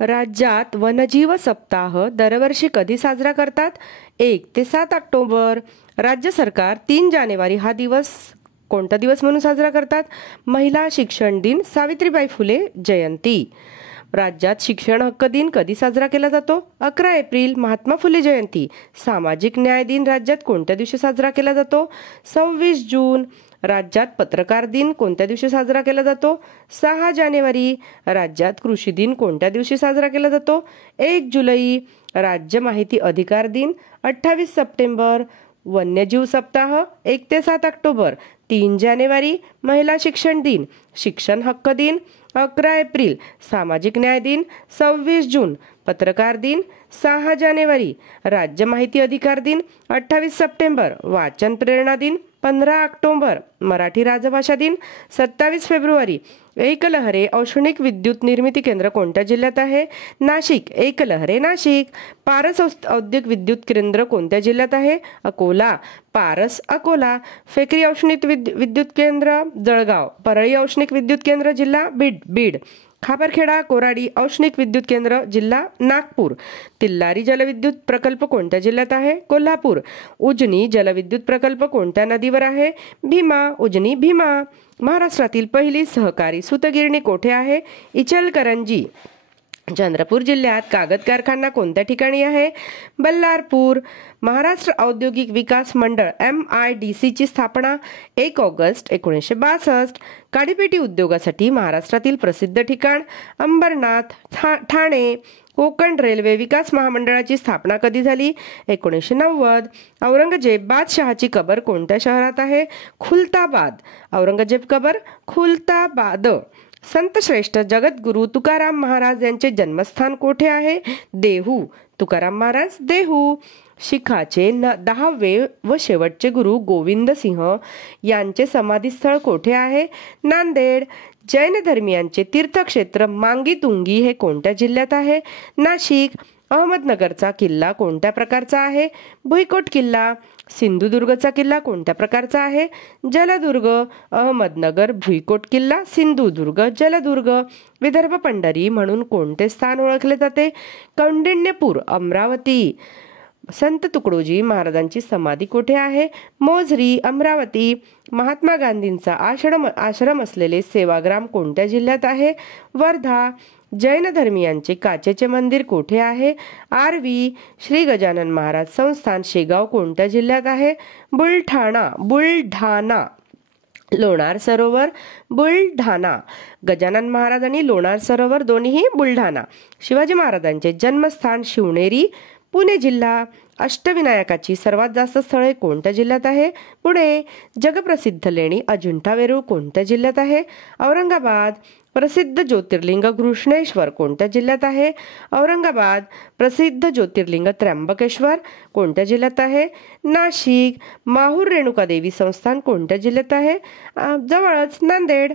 राज्यात वनजीव सप्ताह दरवर्षी कधी साजरा करतात? 1 ते 7 ऑक्टोबर. राज्य सरकार 3 जानेवारी हा दिवस कोणता दिवस म्हणून साजरा करतात? महिला शिक्षण दिन, सावित्रीबाई फुले जयंती. राज्यात शिक्षण हक्क दिन कधी साजरा केला जातो? 11 एप्रिल, महात्मा फुले जयंती. सामाजिक न्याय दिन राज्यात कोणत्या दिवशी साजरा केला जातो? 26 जून. राज्यात पत्रकार दिन कोणत्या दिवशी साजरा केला जातो? 6 जानेवारी. राज्यात कृषी दिन कोणत्या दिवशी साजरा केला जातो? 1 जुलै. राज्य माहिती अधिकार दिन 28 सप्टेंबर. वन्यजीव सप्ताह 1 ते 7 ऑक्टोबर. 3 जानेवारी. महिला शिक्षण दिन, शिक्षण हक्क दिन 11 एप्रिल. सामाजिक न्याय दिन 26 जून. पत्रकार दिन 6 जानेवारी. राज्य माहिती अधिकार दिन 28 सप्टेंबर. वाचन प्रेरणा दिन 15 ऑक्टोबर. मराठी राजभाषा दिन 27 फेब्रुवारी. एकलहरे औष्णिक विद्युत निर्मिती केंद्र कोणत्या जिल्ह्यात आहे? नाशिक. एकलहरे नाशिक. पारस औद्योगिक विद्युत केंद्र कोणत्या जिल्ह्यात आहे? अकोला. पारस अकोला. फेकरी औष्णिक विद्युत केंद्र जळगाव. परळी औष्णिक विद्युत केंद्र जिल्हा बीड. खापरखेडा कोराडी औष्णिक विद्युत केंद्र जिल्हा नागपूर. तिल्लारी जलविद्युत प्रकल्प कोणत्या जिल्ह्यात आहे? कोल्हापूर. उजनी जलविद्युत प्रकल्प कोणत्या नदीवर आहे? भीमा. उजनी भीमा. महाराष्ट्रातील पहिली सहकारी सूतगिरणी कोठे आहे? इचलकरंजी. चंद्रपूर जिल्ह्यात कागद कारखाना कोणत्या ठिकाणी आहे? बल्लारपूर. महाराष्ट्र औद्योगिक विकास मंडळ MIDC ची स्थापना 1 ऑगस्ट 1962. काडीपेटी उद्योगासाठी महाराष्ट्रातील प्रसिद्ध ठिकाण अंबरनाथ. ठाणे. कोकण रेल्वे विकास महामंडळाची स्थापना कधी झाली? 1990. औरंगजेब बादशहाची कबर कोणत्या शहरात आहे? खुलताबाद. औरंगजेब कबर खुलताबाद. संत श्रेष्ठ जगद्गुरु तुकाराम महाराज यांचे जन्मस्थान कोठे आहे? देहू. तुकाराम महाराज देहू. शिखाचे 10वे व शेवटचे गुरु गोविंद सिंह यांचे समाधीस्थळ कोठे आहे? नांदेड. जैन धर्मियांचे तीर्थक्षेत्र मांगीतुंगी हे कोणत्या जिल्ह्यात आहे? नाशिक. अहमदनगरचा किल्ला कोणत्या प्रकारचा आहे? भुईकोट किल्ला. सिंधुदुर्गचा किल्ला कोणत्या प्रकारचा आहे? जलदुर्ग. अहमदनगर भुईकोट किल्ला, सिंधुदुर्ग जलदुर्ग. विदर्भ पंढरी म्हणून कोणते स्थान ओळखले जाते? कौंडिण्यपूर अमरावती. संत तुकडोजी महाराजांची समाधी कोठे आहे? मोझरी अमरावती. महात्मा गांधींचा आश्रम असलेले सेवाग्राम कोणत्या जिल्ह्यात आहे? वर्धा. जैन धर्मियांचे काचेचे मंदिर कोठे आहे? आर्वी. श्री गजानन महाराज संस्थान शेगाव कोणत्या जिल्ह्यात आहे? बुलढाणा. लोणार सरोवर बुलढाणा. गजानन महाराज आणि लोणार सरोवर दोन्ही बुलढाणा. शिवाजी महाराजांचे जन्मस्थान शिवनेरी पुणे जिल्हा. अष्टविनायकाची सर्वात जास्त स्थळे कोणत्या जिल्ह्यात आहे? पुणे. जगप्रसिद्ध लेणी अजिंठा वेरूळ कोणत्या जिल्ह्यात आहे? औरंगाबाद. प्रसिद्ध ज्योतिर्लिंग घृष्णेश्वर कोणत्या जिल्ह्यात आहे? औरंगाबाद. प्रसिद्ध ज्योतिर्लिंग त्र्यंबकेश्वर कोणत्या जिल्ह्यात आहे? नाशिक. माहूर रेणुका देवी संस्थान कोणत्या जिल्ह्यात आहे? जवळच नांदेड.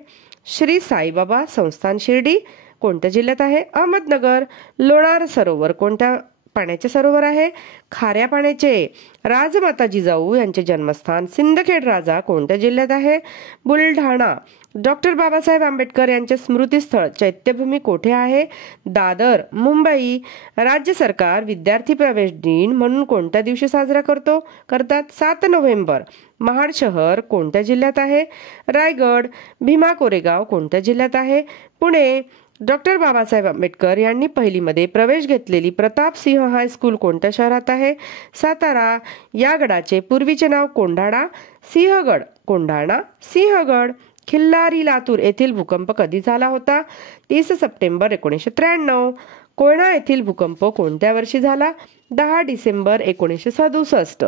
श्री साईबाबा संस्थान शिर्डी कोणत्या जिल्ह्यात आहे? अहमदनगर. लोणार सरोवर कोणत्या पाण्याचे सरोवर आहे? खाऱ्या पाण्याचे. राजमाता जिजाऊ यांचे जन्मस्थान सिंदखेड राजा कोणत्या जिल्ह्यात आहे? बुलढाणा. डॉक्टर बाबासाहेब आंबेडकर यांचे स्मृतीस्थळ चैत्यभूमी कोठे आहे? दादर मुंबई. राज्य सरकार विद्यार्थी प्रवेश दिन म्हणून कोणत्या दिवशी साजरा करतात? 7 नोव्हेंबर. महाड शहर कोणत्या जिल्ह्यात आहे? रायगड. भीमा कोरेगाव कोणत्या जिल्ह्यात आहे? पुणे. डॉक्टर बाबासाहेब आंबेडकर यांनी पहिलीमध्ये प्रवेश घेतलेली प्रताप सिंह हायस्कूल कोणत्या शहरात आहे? सातारा. या गडाचे पूर्वीचे नाव कोंढाणा. सिंहगड. कोंढाणा सिंहगड. खिल्लारी लातूर येथील भूकंप कधी झाला होता? 30 सप्टेंबर 1993. कोयना येथील भूकंप कोणत्या वर्षी झाला? 10 डिसेंबर 1967.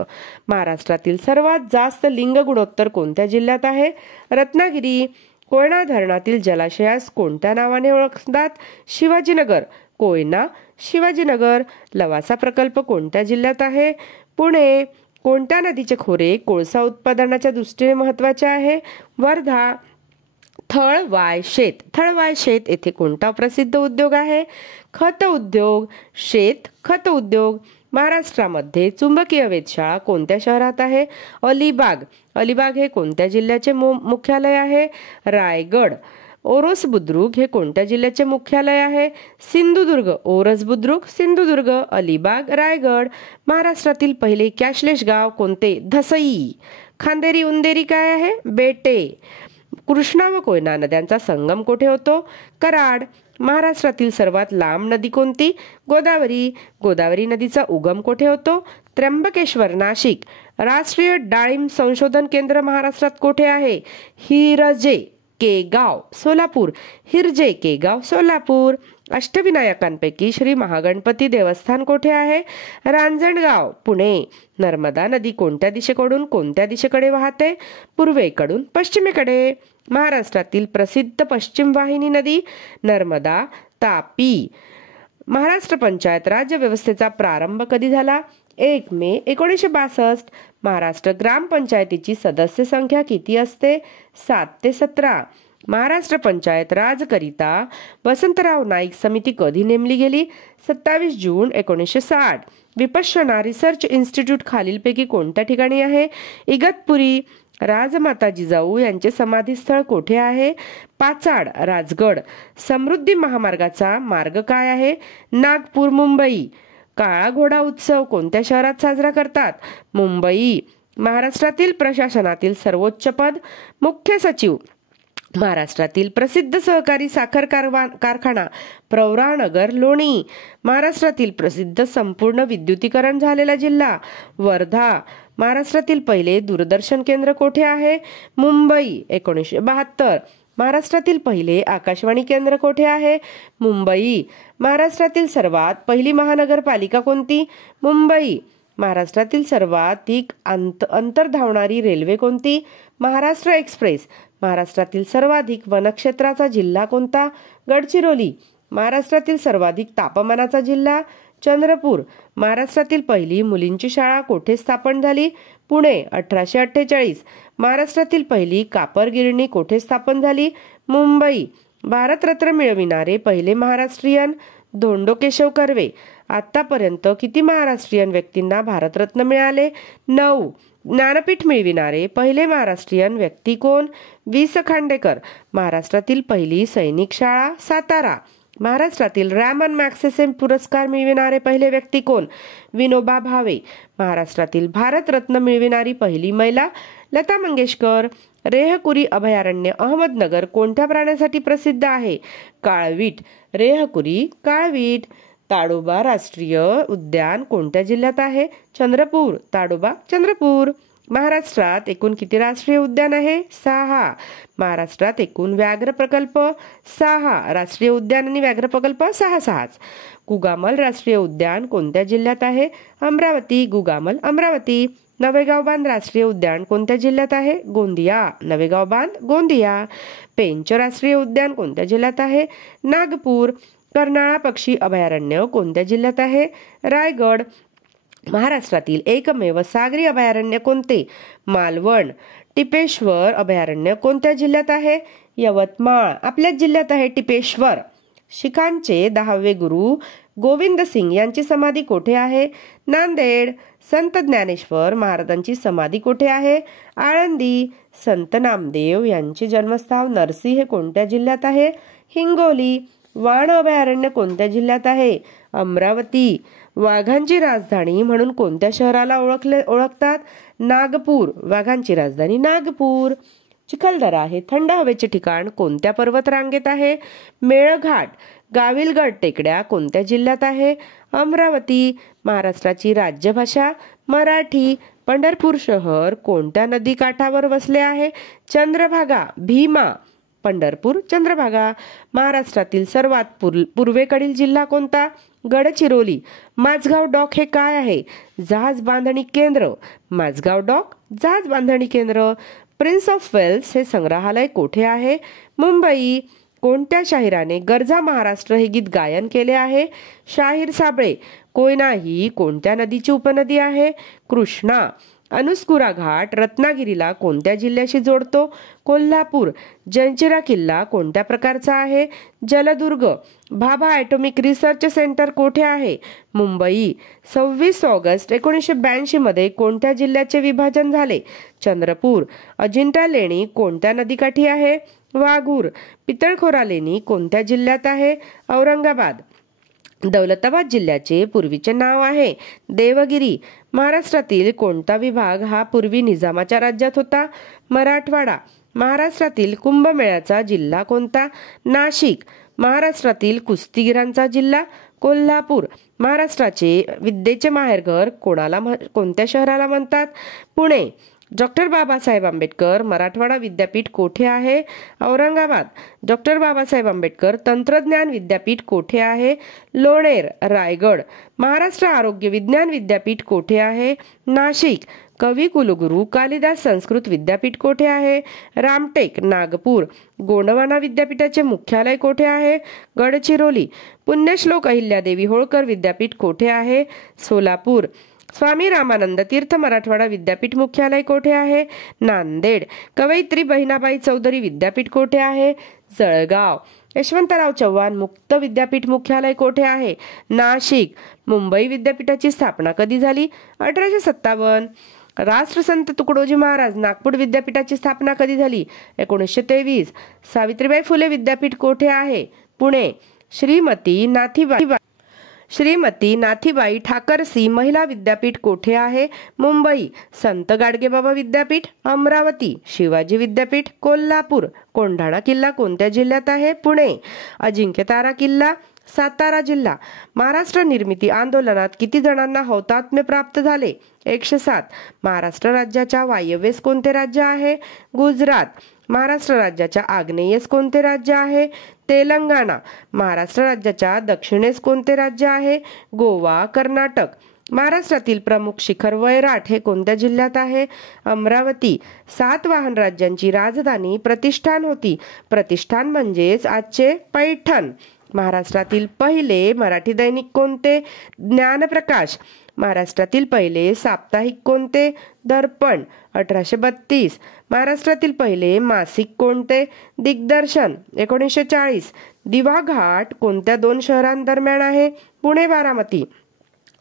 महाराष्ट्रातील सर्वात जास्त लिंग गुणोत्तर कोणत्या जिल्ह्यात आहे? रत्नागिरी. कोयना धरणातील जलाशयास कोणत्या नावाने ओळखतात? शिवाजीनगर. कोयना शिवाजीनगर. लवासा प्रकल्प कोणत्या जिल्ह्यात आहे? पुणे. कोणत्या नदीचे खोरे कोळसा उत्पादनाच्या दृष्टीने महत्वाचे आहे? वर्धा. थळवाय शेत येथे कोणता प्रसिद्ध उद्योग आहे? खत उद्योग. खत उद्योग. महाराष्ट्रामध्ये चुंबकीय वेधशाळा कोणत्या शहरात आहे? अलिबाग. अलिबाग हे कोणत्या जिल्ह्याचे मुख्यालय आहे? रायगड. ओरोस बुद्रुक हे कोणत्या जिल्ह्याचे मुख्यालय आहे? सिंधुदुर्ग. ओरस बुद्रुक सिंधुदुर्ग. अलिबाग रायगड. महाराष्ट्रातील पहिले कॅशलेस गाव कोणते? धसई. खांदेरी उंदेरी काय आहे? बेटे. कृष्णा व कोयना नद्यांचा संगम कोठे होतो? कराड. महाराष्ट्रातील सर्वात लांब नदी कोणती? गोदावरी. गोदावरी नदीचा उगम कोठे होतो? त्र्यंबकेश्वर नाशिक. राष्ट्रीय डाळिंब संशोधन केंद्र महाराष्ट्रात कोठे आहे? हिरजे केगाव सोलापूर. हिरजे केगाव सोलापूर. अष्टविनायकांपैकी श्री महागणपती देवस्थान कोठे आहे? रांजणगाव पुणे. नर्मदा नदी कोणत्या दिशेकडून कोणत्या दिशेकडे वाहते? पूर्वेकडून पश्चिमेकडे. महाराष्ट्रातील प्रसिद्ध पश्चिम वाहिनी नदी? नर्मदा. तापी. महाराष्ट्र पंचायत राज्य व्यवस्थेचा प्रारंभ कधी झाला? 1 मे 1962. महाराष्ट्र ग्रामपंचायतीची सदस्य संख्या किती असते? 7 ते 17. महाराष्ट्र पंचायत राज करिता वसंतराव नाईक समिती कधी नेमली गेली? 27 जून 1960. विपश्यना रिसर्च इन्स्टिट्यूट खालीलपैकी कोणत्या ठिकाणी आहे? इगतपुरी. राजमाता जिजाऊ यांचे समाधीस्थळ कोठे आहे? पाचाड राजगड. समृद्धी महामार्गाचा मार्ग काय आहे? नागपूर मुंबई. काळा घोडा उत्सव कोणत्या शहरात साजरा करतात? मुंबई. महाराष्ट्रातील प्रशासनातील सर्वोच्च पद? मुख्य सचिव. महाराष्ट्रातील प्रसिद्ध सहकारी साखर कारखाना? प्रवरानगर लोणी. महाराष्ट्रातील प्रसिद्ध संपूर्ण विद्युतीकरण झालेला जिल्हा? वर्धा. महाराष्ट्रातील पहिले दूरदर्शन केंद्र कोठे आहे? मुंबई. 1972. महाराष्ट्रातील पहिले आकाशवाणी केंद्र कोठे आहे? मुंबई. महाराष्ट्रातील सर्वात पहिली महानगरपालिका कोणती? मुंबई. महाराष्ट्रातील सर्वाधिक अंतर धावणारी रेल्वे कोणती? महाराष्ट्र एक्सप्रेस. महाराष्ट्रातील सर्वाधिक वनक्षेत्राचा जिल्हा कोणता? गडचिरोली. महाराष्ट्रातील सर्वाधिक तापमानाचा जिल्हा? चंद्रपूर. महाराष्ट्रातील पहिली मुलींची शाळा कोठे स्थापन झाली? पुणे. 1848. महाराष्ट्रातील पहिली कापर गिरणी कोठे स्थापन झाली? मुंबई. भारतरत्न मिळविणारे पहिले महाराष्ट्रीयन? धोंडो केशव कर्वे. आतापर्यंत किती महाराष्ट्रीयन व्यक्तींना भारतरत्न मिळाले? 9. ज्ञानपीठ मिळविणारे पहिले महाराष्ट्रीयन व्यक्ती कोण? वि. स. खांडेकर. महाराष्ट्रातील पहिली सैनिक शाळा? सातारा. महाराष्ट्रातील रॅमन मॅग्सेसे पुरस्कार मिळविणारे पहिले व्यक्ती कोण? विनोबा भावे. महाराष्ट्रातील भारतरत्न मिळविणारी पहिली महिला? लता मंगेशकर. रेहकुरी अभयारण्य अहमदनगर कोणत्या प्राण्यासाठी प्रसिद्ध आहे? काळवीट. रेहकुरी काळवीट. ताडोबा राष्ट्रीय उद्यान कोणत्या जिल्ह्यात आहे? चंद्रपूर. ताडोबा चंद्रपूर. महाराष्ट्रात एकूण किती राष्ट्रीय उद्यान आहे? 6. महाराष्ट्रात एकूण व्याघ्र प्रकल्प? 6. राष्ट्रीय उद्यान आणि व्याघ्र प्रकल्प 6. गुगामल राष्ट्रीय उद्यान कोणत्या जिल्ह्यात आहे? अमरावती. गुगामल अमरावती. नवेगाव बांध राष्ट्रीय उद्यान कोणत्या जिल्ह्यात आहे? गोंदिया. नवेगाव बांध गोंदिया. पेंच राष्ट्रीय उद्यान कोणत्या जिल्ह्यात आहे? नागपूर. कर्नाळा पक्षी अभयारण्य कोणत्या जिल्ह्यात आहे? रायगड. महाराष्ट्रातील एकमेव सागरी अभयारण्य कोणते? मालवण. टिपेश्वर अभयारण्य कोणत्या जिल्ह्यात आहे? यवतमाळ. आपल्याच जिल्ह्यात आहे टिपेश्वर. शिखांचे 10वे गुरु गोविंद सिंग यांची समाधी कोठे आहे? नांदेड. संत ज्ञानेश्वर महाराजांची समाधी कोठे आहे? आळंदी. संत नामदेव यांचे जन्मस्थान नरसी हे कोणत्या जिल्ह्यात आहे? हिंगोली. वाण अभयारण्य कोणत्या जिल्ह्यात आहे? अमरावती. वाघांची राजधानी म्हणून कोणत्या शहराला ओळखतात? नागपूर. वाघांची राजधानी नागपूर. चिखलदरा हे थंड हवेचे ठिकाण कोणत्या पर्वत रांगेत आहे? मेळघाट. गाविलगड टेकड्या कोणत्या जिल्ह्यात आहे? अमरावती. महाराष्ट्राची राज्यभाषा मराठी. पंढरपूर शहर कोणत्या नदी काठावर वसले आहे? चंद्रभागा. भीमा. पंढरपूर चंद्रभागा. महाराष्ट्रातील सर्वात पूर्वेकडील जिल्हा कोणता? गडचिरोली. माझगाव डॉक हे काय आहे? जहाज बांधणी केंद्र. माझगाव डॉक जहाज बांधणी केंद्र. प्रिन्स ऑफ वेल्स हे संग्रहालय कोठे आहे? मुंबई. कोणत्या शाहिराने गरजा महाराष्ट्र हे गीत गायन केले आहे? शाहीर साबळे. कोयना ही कोणत्या नदीची उपनदी आहे? कृष्णा. अनुस्कुरा घाट रत्नागिरीला कोणत्या जिल्ह्याशी जोडतो? कोल्हापूर. जंजिरा किल्ला कोणत्या प्रकारचा आहे? जलदुर्ग. भाभा ॲटॉमिक रिसर्च सेंटर कोठे आहे? मुंबई. 26 ऑगस्ट 1982 मध्ये कोणत्या जिल्ह्याचे विभाजन झाले? चंद्रपूर. अजिंठा लेणी कोणत्या नदीकाठी आहे? वाघूर. पितळखोरा लेणी कोणत्या जिल्ह्यात आहे? औरंगाबाद. दौलताबाद जिल्ह्याचे पूर्वीचे नाव आहे देवगिरी. महाराष्ट्रातील कोणता विभाग हा पूर्वी निजामाच्या राज्यात होता? मराठवाडा. महाराष्ट्रातील कुंभमेळ्याचा जिल्हा कोणता? नाशिक. महाराष्ट्रातील कुस्तीगीरांचा जिल्हा? कोल्हापूर. महाराष्ट्राचे विद्येचे माहेरघर कोणत्या शहराला म्हणतात? पुणे. डॉक्टर बाबासाहेब आंबेडकर मराठवाडा विद्यापीठ कोठे आहे? औरंगाबाद. डॉक्टर बाबासाहेब आंबेडकर तंत्रज्ञान विद्यापीठ कोठे आहे? लोणेर, रायगड. महाराष्ट्र आरोग्य विज्ञान विद्यापीठ कोठे आहे? नाशिक. कवी कुलगुरू कालिदास संस्कृत विद्यापीठ कोठे आहे? रामटेक, नागपूर. गोंडवाना विद्यापीठाचे मुख्यालय कोठे आहे? गडचिरोली. पुण्यश्लोक अहिल्यादेवी होळकर विद्यापीठ कोठे आहे? सोलापूर. स्वामी रामानंद तीर्थ मराठवाडा विद्यापीठ मुख्यालय कोठे आहे? नांदेड. कवयित्री बहिणाबाई चौधरी विद्यापीठ कोठे आहे? जळगाव. यशवंतराव चव्हाण मुक्त विद्यापीठ मुख्यालय कोठे आहे? नाशिक. मुंबई विद्यापीठाची स्थापना कधी झाली? 1857. राष्ट्रसंत तुकडोजी महाराज नागपूर विद्यापीठाची स्थापना कधी झाली? 1923. सावित्रीबाई फुले विद्यापीठ कोठे आहे? पुणे. श्रीमती नाथीबाई ठाकरसी महिला विद्यापीठ कोठे आहे? मुंबई. संत गाडगेबाबा विद्यापीठ अमरावती. शिवाजी विद्यापीठ कोल्हापूर. कोंढाणा किल्ला कोणत्या जिल्ह्यात आहे? पुणे. अजिंक्यतारा किल्ला सातारा जिल्हा. महाराष्ट्र निर्मिती आंदोलनात किती जणांना हौतात्म्य प्राप्त झाले? 107. महाराष्ट्र राज्याच्या वायव्येस कोणते राज्य आहे? गुजरात. महाराष्ट्र राज्याच्या आग्नेयेस कोणते राज्य आहे? तेलंगणा. महाराष्ट्र राज्याच्या दक्षिणेस कोणते राज्य आहे? गोवा, कर्नाटक. महाराष्ट्रातील प्रमुख शिखर वैराट हे कोणत्या जिल्ह्यात आहे? अमरावती. सातवाहन राज्यांची राजधानी प्रतिष्ठान होती. प्रतिष्ठान म्हणजेच आजचे पैठण. महाराष्ट्रातील पहिले मराठी दैनिक कोणते? ज्ञानप्रकाश. महाराष्ट्रातील पहिले साप्ताहिक कोणते? दर्पण. 1832. महाराष्ट्रातील पहिले मासिक कोणते? दिग्दर्शन. 1940. दिवा घाट कोणत्या दोन शहरांदरम्यान आहे? पुणे, बारामती.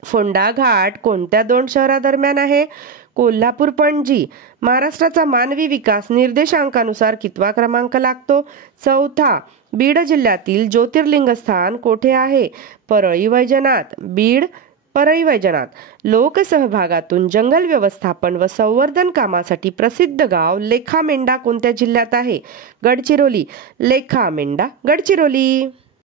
फोंडा घाट कोणत्या दोन शहरादरम्यान आहे? कोल्हापूर, पणजी. महाराष्ट्राचा मानवी विकास निर्देशांकानुसार कितवा क्रमांक लागतो? 4था. बीड जिल्ह्यातील ज्योतिर्लिंग स्थान कोठे आहे? परळी वैजनाथ. बीड, परळी वैजनाथ. लोकसहभागातून जंगल व्यवस्थापन व संवर्धन कामासाठी प्रसिद्ध गाव लेखामेंढा कोणत्या जिल्ह्यात आहे? गडचिरोली. लेखामेंढा, गडचिरोली.